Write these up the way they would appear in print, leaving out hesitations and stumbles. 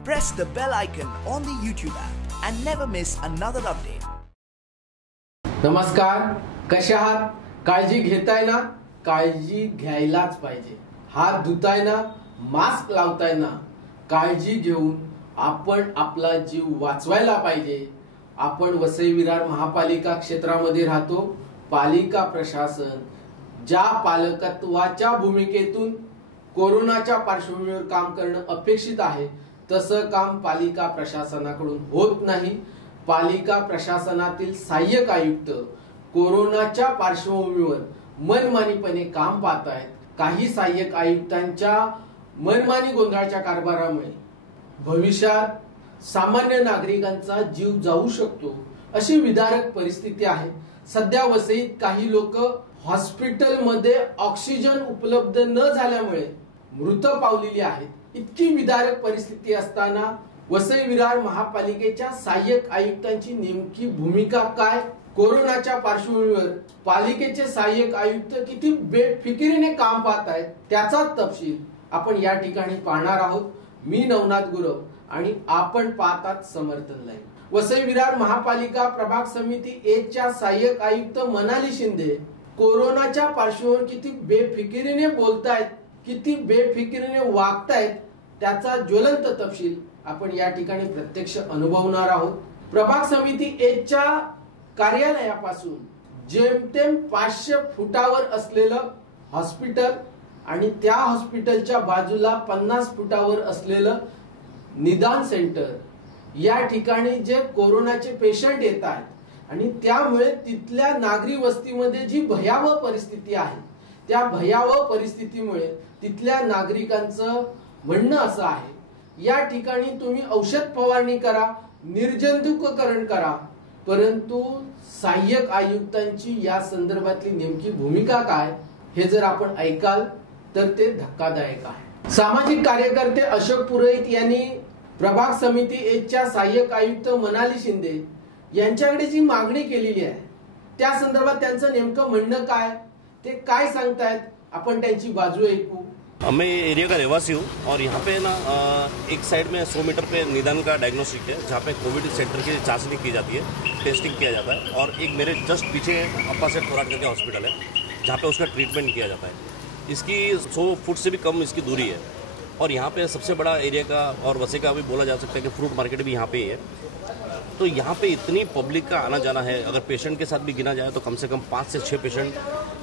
Press the bell icon on the YouTube app and never miss another update. नमस्कार, कशा आहात? काळजी घेताय ना? काळजी घ्यायलाच पाहिजे. हात धुताय ना? मास्क लावताय ना? काळजी घेऊन आपण आपला जीव वाचवायला पाहिजे. आपण वसई विरार महापालिका क्षेत्रामध्ये राहतो. पालिका प्रशासन ज्या पालकत्वाच्या भूमिकेतून कोरोनाच्या पार्श्वभूमीवर काम करणं अपेक्षित आहे तसं काम पालिका प्रशासनाकडून होत नाही. पालिका प्रशासनातील सहाय्यक आयुक्त कोरोनाच्या पार्श्वभूमीवर मनमानीपणे काम पाहत आहेत. काही सहाय्यक आयुक्तांच्या मनमानी गोंधळाच्या कारभारामुळे भविष्यात सामान्य नागरिकांचा जीव जाऊ शकतो अशी विदारक परिस्थिती आहे. सध्या वसईत काही लोक हॉस्पिटलमध्ये ऑक्सिजन उपलब्ध न झाल्यामुळे मृत पावलेली आहेत. इतकी विदारक परिस्थिती असताना वसई विरार महापालिकेच्या सहाय्यक आयुक्तांची नेमकी भूमिका काय? कोरोनाच्या पार्श्वभूमीवर पालिकेचे सहाय्यक आयुक्त किती बेफिकिरीने काम पाहत आहेत त्याचा तपशील आपण या ठिकाणी पाहणार आहोत. मी नवनाथ गुरव आणि आपण पाहतात समर्थन लाईव्ह. वसई विरार महापालिका प्रभाग समिती 1 च्या सहाय्यक आयुक्त मनाली शिंदे कोरोनाच्या पार्श्वभूमीवर किती बेफिकिरीने बोलतायत, किती बेफिकिरीने वागतायत त्याचा ज्वलंत तपशील आपण या ठिकाणी प्रत्यक्ष अनुभवणार आहोत. प्रभाग समिती 1 च्या कार्यालयापासून जेमतेम 500 फुटावर असलेलं हॉस्पिटल आणि त्या हॉस्पिटलच्या बाजूला 50 फुटावर असलेलं निदान सेंटर या ठिकाणी जे कोरोनाचे पेशंट येत आहेत आणि त्यामुळे तिथल्या नागरी वस्तीमध्ये जी भयावह परिस्थिती आहे त्या भयावह परिस्थितीमुळे तिथल्या नागरिकांचं म्हणणं असं आहे या ठिकाणी तुम्ही औषध फवारणी करा, निर्जंतुकीकरण करा, परंतु सहाय्यक आयुक्तांची या संदर्भातली नेमकी भूमिका काय हे जर आपण ऐकाल तर ते धक्कादायक आहे. सामाजिक कार्यकर्ते अशोक पुरोहित यांनी प्रभाग समिती 1 च्या सहाय्यक आयुक्त मनाली शिंदे यांच्याकडे जी मागणी केलेली आहे त्या संदर्भात त्यांचं नेमकं म्हणणं काय, ते काय सांगतायत आपण त्यांची बाजू ऐकू. मैं एरिया का रहवासी हूँ और यहाँ पे ना एक साइड में 100 मीटर पे निदान का डायग्नोस्टिक है जहाँ पे कोविड सेंटर की जांचनी की जाती है, टेस्टिंग किया जाता है. और एक मेरे जस्ट पीछे अप्पा सेठ थोराट करके हॉस्पिटल है जहाँ पे उसका ट्रीटमेंट किया जाता है. इसकी 100 फुट से भी कम इसकी दूरी है. और यहाँ पे सबसे बड़ा एरिया का और वसई का भी बोला जा सकता है कि फ्रूट मार्केट भी यहाँ पे ही है. तो यहाँ पे इतनी पब्लिक का आना जाना है. अगर पेशेंट के साथ भी गिना जाए तो कम से कम 5 से 6 पेशेंट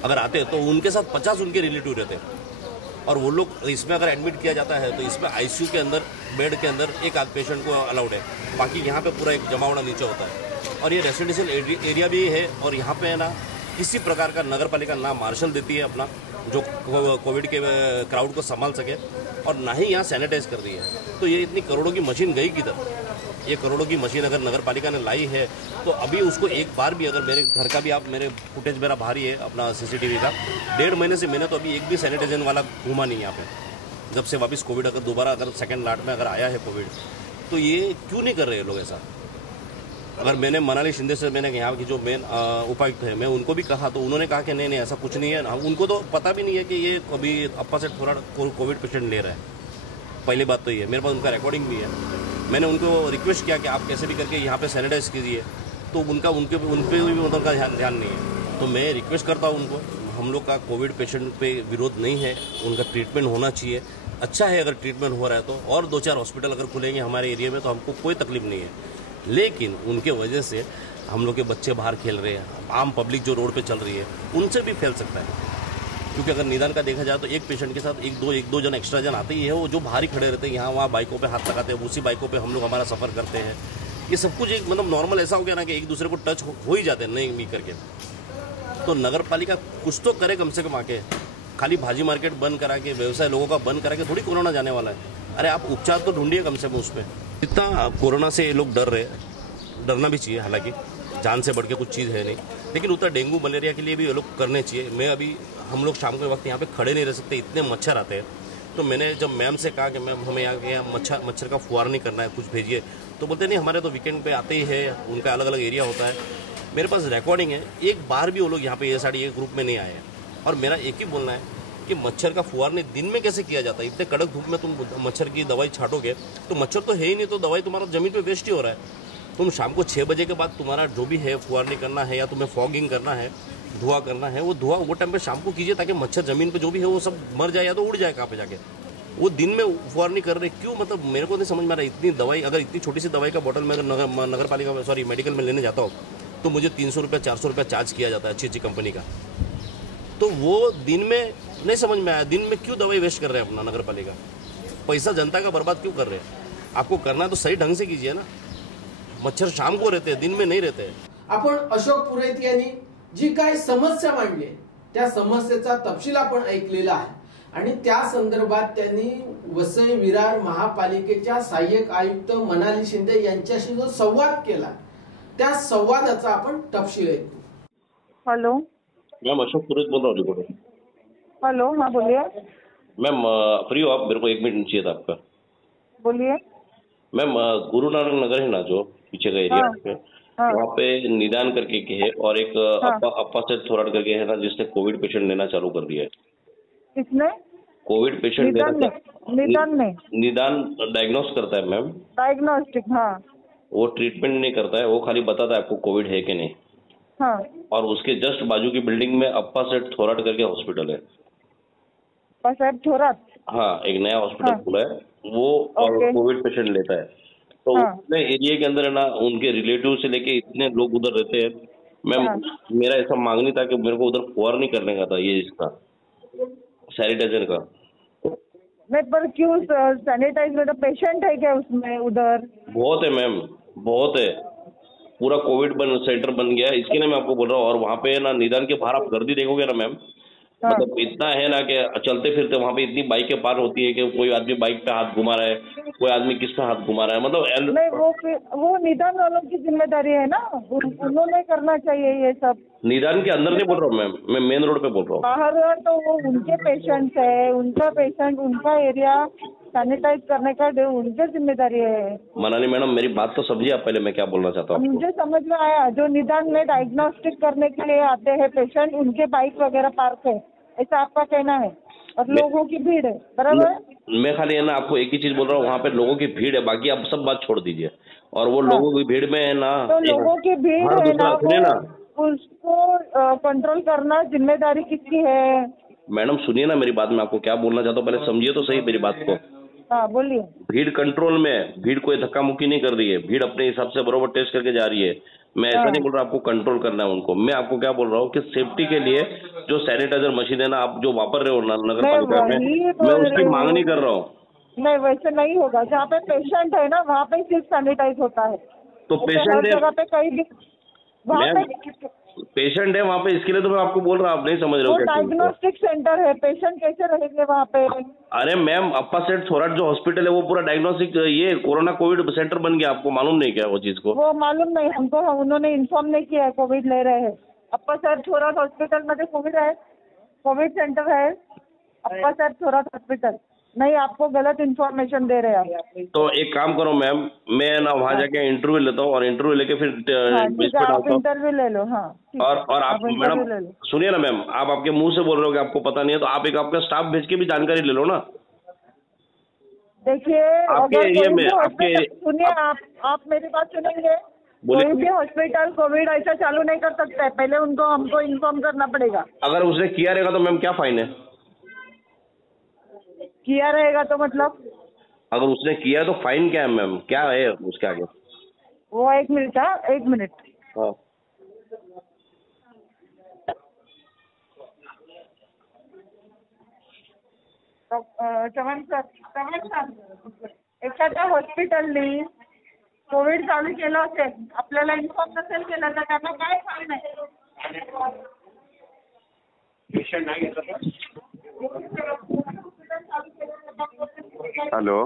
अगर आते हैं तो उनके साथ 50 उनके रिलेटिव रहते हैं. और वो लोग इसमें अगर एडमिट किया जाता है तो इसमें आईसीयू के अंदर बेड के अंदर एक आध पेशेंट को अलाउड है, बाकी यहाँ पे पूरा एक जमावड़ा नीचे होता है. और ये रेसिडेंशियल एरिया भी है और यहाँ पे है ना किसी प्रकार का नगर पालिका ना मार्शल देती है अपना जो कोविड के क्राउड को संभाल सके और ना ही यहाँ सैनिटाइज कर दी है. तो ये इतनी करोड़ों की मशीन गई किधर? ये करोड़ों की मशीन अगर नगर पालिका ने लाई है तो अभी उसको एक बार भी, अगर मेरे घर का भी आप मेरे फुटेज मेरा भारी है अपना सीसीटीवी का, 1.5 महीने से मैंने तो अभी एक भी सैनिटाइजर वाला घूमा नहीं यहाँ पे. जब से वापस कोविड अगर दोबारा अगर सेकंड लाट में अगर आया है कोविड तो ये क्यों नहीं कर रहे लोग ऐसा? अगर मैंने मनाली शिंदे से मैंने यहाँ की जो मेन उपायुक्त है मैं उनको भी कहा तो उन्होंने कहा कि नहीं ऐसा कुछ नहीं है. उनको तो पता भी नहीं है कि ये अभी अप्पा सेठ थोड़ा कोविड पेशेंट ले रहा है. पहली बात तो ये, मेरे पास उनका रिकॉर्डिंग भी है. मैंने उनको रिक्वेस्ट किया कि आप कैसे भी करके यहाँ पे सैनिटाइज कीजिए तो उन पे भी मतलब का ध्यान नहीं है. तो मैं रिक्वेस्ट करता हूँ उनको, हम लोग का कोविड पेशेंट पे विरोध नहीं है, उनका ट्रीटमेंट होना चाहिए. अच्छा है अगर ट्रीटमेंट हो रहा है तो और 2-4 हॉस्पिटल अगर खुलेंगे हमारे एरिया में तो हमको कोई तकलीफ नहीं है. लेकिन उनके वजह से हम लोग के बच्चे बाहर खेल रहे हैं, आम पब्लिक जो रोड पे चल रही है उनसे भी फैल सकता है. क्योंकि अगर निदान का देखा जाए तो एक पेशेंट के साथ एक दो जन एक्स्ट्रा जन आते ही है, वो जो बाहर ही खड़े रहते हैं, यहाँ वहाँ बाइकों पे हाथ लगाते हैं, उसी बाइकों पे हम लोग हमारा सफ़र करते हैं. ये सब कुछ एक मतलब नॉर्मल ऐसा हो गया ना कि एक दूसरे को टच हो ही जाते हैं नहीं भी करके. तो नगर पालिका कुछ तो करे कम से कम आके. खाली भाजी मार्केट बंद करा के, व्यवसाय लोगों का बंद करा के थोड़ी कोरोना जाने वाला है. अरे आप उपचार तो ढूंढिए कम से कम उस पर. इतना कोरोना से ये लोग डर रहे, डरना भी चाहिए, हालांकि जान से बढ़ के कुछ चीज़ है नहीं, लेकिन उतना डेंगू मलेरिया के लिए भी ये लोग करने चाहिए. मैं अभी हम लोग शाम के वक्त यहाँ पे खड़े नहीं रह सकते, इतने मच्छर आते हैं. तो मैंने जब मैम से कहा कि मैम हमें यहाँ मच्छर का फुहार नहीं करना है, कुछ भेजिए, तो बोलते नहीं हमारे तो वीकेंड पे आते ही है, उनका अलग अलग एरिया होता है. मेरे पास रिकॉर्डिंग है, एक बार भी वो लोग यहाँ पे ये साड़ी एक ग्रुप में नहीं आए हैं. और मेरा एक ही बोलना है कि मच्छर का फुहारने दिन में कैसे किया जाता है। इतने कड़क धूप में तुम मच्छर की दवाई छाटोगे तो मच्छर तो है ही नहीं, तो दवाई तुम्हारा जमीन पे वेस्ट ही हो रहा है। तुम शाम को 6 बजे के बाद तुम्हारा जो भी है फुहारनी करना है या तुम्हें फॉगिंग करना है, धुआं करना है, वो धुआं वो टाइम पे शाम को कीजिए, ताकि मच्छर जमीन पे जो भी है वो सब मर जाए या तो उड़ जाए कहाँ पे जाके। वो दिन में फुहारनी कर रहे क्यों, मतलब मेरे को नहीं समझ में आ रहा। इतनी दवाई, अगर इतनी छोटी सी दवाई का बोतल में अगर नगर पालिका सॉरी मेडिकल में लेने जाता हूँ तो मुझे 300 रुपये 400 रुपये चार्ज किया जाता है अच्छी अच्छी कंपनी का। तो वो दिन में नहीं समझ में आया, दिन में क्यों दवाई वेस्ट कर रहे हैं अपना नगर पालिका, पैसा जनता का बर्बाद क्यों कर रहे हैं। आपको करना है तो सही ढंग से कीजिए ना। मच्छर शाम को रहते हैं, दिन में नहीं रहते हैं। आपण अशोक पुरोहित यांनी जी काय समस्या मांडली त्या समस्येचा तपशील आपण ऐकलेला आहे आणि त्या संदर्भात त्यांनी वसई विरार महापालिकेच्या सहाय्यक आयुक्त मनाली शिंदे यांच्याशी जो संवाद केला त्या संवादाचा आपण तपशील ऐकू। हेलो मैम अशोक पुरोहित बोल रहा हूँ रिपोर्टर। हेलो, हाँ बोलिए। मैम फ्री हो आप? मेरे को 1 मिनट चाहिए था आपका। बोलिए। मैम गुरु नानक नगर है ना जो पीछे का एरिया है, वहाँ पे निदान करके के है और एक अप्पा से थोराट करके है ना, जिसने कोविड पेशेंट लेना चालू कर दिया है। किसने? कोविड पेशेंट निदान डायग्नोस करता है मैम। डायग्नोस्टिक, हाँ। वो ट्रीटमेंट नहीं करता है, वो खाली बताता है आपको कोविड है कि नहीं। हाँ। और उसके जस्ट बाजू की बिल्डिंग में अप्पा सेठ थोराट करके हॉस्पिटल है। अप्पा सेठ थोराट? हाँ, एक नया हॉस्पिटल खुला है, वो और कोविड पेशेंट लेता है। तो उतने एरिया के अंदर है ना, उनके रिलेटिव से लेके इतने लोग उधर रहते हैं। मैम मेरा ऐसा मांगनी था कि मेरे को उधर फुहार नहीं करने का था, ये इसका सैनिटाइजर का। नहीं, पर क्यों सैनिटाइजर? पेशेंट है क्या उसमें उधर? बहुत है मैम, बहुत है। पूरा कोविड सेंटर बन गया है, इसके लिए मैं आपको बोल रहा हूँ। और वहाँ पे ना निदान के बाहर आप गर्दी देखोगे ना मैम, मतलब इतना है ना कि चलते फिरते वहाँ पे इतनी बाइकें पार होती है कि कोई आदमी बाइक पे हाथ घुमा रहा है, कोई आदमी किस पे हाथ घुमा रहा है, मतलब नहीं, वो निदान वालों की जिम्मेदारी है ना, उन्होंने करना चाहिए ये सब। निदान के अंदर नहीं बोल रहा हूँ मैम, मैं मेन रोड पे बोल रहा हूँ। बाहर तो वो उनके पेशेंट्स है, उनका पेशेंट, उनका एरिया सैनिटाइज करने का उनकी जिम्मेदारी है। मनाली मैडम मेरी बात तो समझिए आप पहले, मैं क्या बोलना चाहता हूँ। मुझे समझ में आया, जो निदान में डायग्नोस्टिक करने के लिए आते हैं पेशेंट, उनके बाइक वगैरह पार्क है, ऐसा आपका कहना है, और लोगों की भीड़ है, बराबर? मैं खाली है ना आपको एक ही चीज बोल रहा हूँ, वहाँ पे लोगों की भीड़ है, बाकी आप सब बात छोड़ दीजिए। और वो लोगों की भीड़ में है ना, तो लोगों की भीड़ है ना, उसको कंट्रोल करना जिम्मेदारी किसकी है? मैडम सुनिए ना मेरी बात, मैं आपको क्या बोलना चाहता हूँ, पहले समझिए तो सही मेरी बात को। हाँ बोलिए। भीड़ कंट्रोल में है, भीड़ कोई धक्का मुक्की नहीं कर रही है, भीड़ अपने हिसाब से बरोबर टेस्ट करके जा रही है। मैं ऐसा नहीं बोल रहा आपको कंट्रोल करना है उनको, मैं आपको क्या बोल रहा हूँ कि सेफ्टी के लिए जो सैनिटाइजर मशीन है ना, आप जो वापर रहे हो नगर पालिका में, मैं उसकी मांग नहीं कर रहा हूँ। नहीं, वैसे नहीं होगा। जहाँ पे पेशेंट है ना, वहाँ पे सिर्फ सैनिटाइज होता है। तो पेशेंट जगह पे कहीं भी पेशेंट है वहाँ पे, इसके लिए तो मैं आपको बोल रहा हूँ, आप नहीं समझ रहे हो। डायग्नोस्टिक सेंटर है, पेशेंट कैसे रहेंगे वहाँ पे? अरे मैम अप्पा सेठ थोराट जो हॉस्पिटल है वो पूरा डायग्नोस्टिक ये कोरोना कोविड सेंटर बन गया, आपको मालूम नहीं क्या वो चीज को? वो मालूम नहीं हमको, उन्होंने इन्फॉर्म नहीं किया है कोविड ले रहे हैं। अप्पा सेठ थोराट हॉस्पिटल में कोविड है, कोविड सेंटर है अप्पा सेठ थोराट हॉस्पिटल। नहीं, आपको गलत इन्फॉर्मेशन दे रहे हैं। तो एक काम करो मैम, मैं ना वहाँ जाके इंटरव्यू लेता हूँ और इंटरव्यू लेके फिर आप इंटरव्यू ले लो। हाँ, और आप मैडम सुनिए ना मैम, आप आपके मुंह से बोल रहे हो कि आपको पता नहीं है, तो आप एक आपका स्टाफ भेज के भी जानकारी ले लो ना। देखिए आपके एरिया में आपके सुनिए, आप मेरी बात सुनेंगे? कोई भी हॉस्पिटल कोविड ऐसा चालू नहीं कर सकता है, पहले हमको इन्फॉर्म करना पड़ेगा। अगर उसने किया रहेगा तो मैम क्या फाइन है? किया रहेगा तो मतलब? अगर उसने किया तो फाइन क्या है मैम, क्या है उसके आगे? वो 1 मिनट था, 1 मिनट। हाँ चव्हाण सर, एखाद्या हॉस्पिटलनी कोविड चालू केलं असेल, आपल्याला इन्फॉर्म नसेल केलं तर त्यांना काय फाईन आहे? हेलो।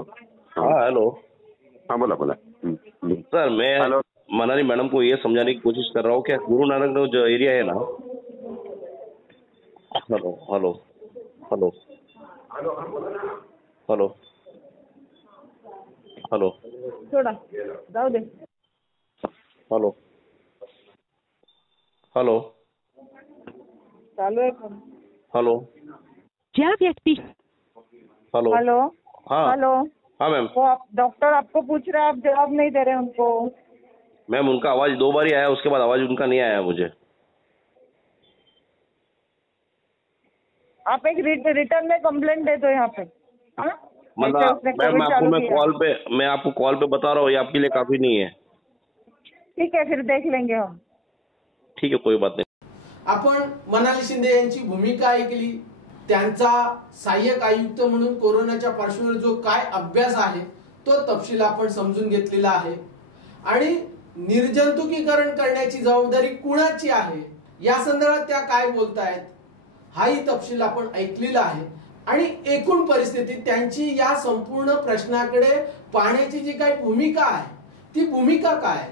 हाँ हेलो। हाँ बोला। सर मैं मनाली मैडम को ये समझाने की कोशिश कर रहा हूँ कि गुरु नानक जो एरिया है ना, hello hello hello hello hello थोड़ा जाऊ दे। हेलो हेलो चालू आहे फोन। हेलो ज्या व्यक्ति हेलो हेलो हाँ हेलो हाँ मैम। वो आप डॉक्टर आपको पूछ रहे हैं, आप जवाब नहीं दे रहे उनको। मैम उनका आवाज 2 बार ही आया, उसके बाद आवाज उनका नहीं आया मुझे। आप एक रिटर्न में कंप्लेंट दे दो यहाँ पे। हाँ? मतलब जैसे उसने मैम COVID मैं आपको कॉल पे बता रहा हूँ, ये आपके लिए काफी नहीं है। ठीक है, फिर देख लेंगे हम। ठीक है, कोई बात नहीं। आपण मनाली शिंदे यांची भूमिका ऐकली, त्यांचा सहाय्यक आयुक्त म्हणून कोरोनाच्या पार्श्वभूमीवर जो काय अभ्यास आहे तो तपशील आपण समजून घेतलेला आहे आणि निर्जंतुकीकरण करण्याची जबाबदारी कुणाची आहे या संदर्भात त्या काय बोलतायत हाही तपशील आपण ऐकलेला आहे आणि एकूण परिस्थिती त्यांची या संपूर्ण प्रश्नाकडे पाहण्याची जी काही भूमिका आहे ती भूमिका काय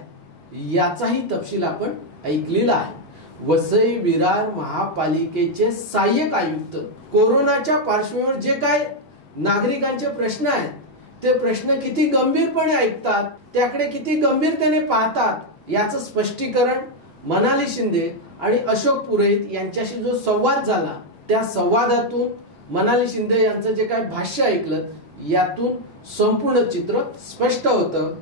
याचाही तपशील आपण ऐकलेला आहे। वसई विरार महापालिकेचे सहाय्यक आयुक्त कोरोनाच्या पार्श्वभूमीवर जे काय नागरिकांचे प्रश्न आहेत ते प्रश्न किती गंभीरपणे ऐकतात, त्याकडे किती गंभीरतेने पाहतात याचं स्पष्टीकरण मनाली शिंदे आणि अशोक पुरोहित यांच्याशी जो संवाद झाला त्या संवादातून मनाली शिंदे यांचं जे काय भाष्य ऐकलं यातून संपूर्ण चित्र स्पष्ट होतं।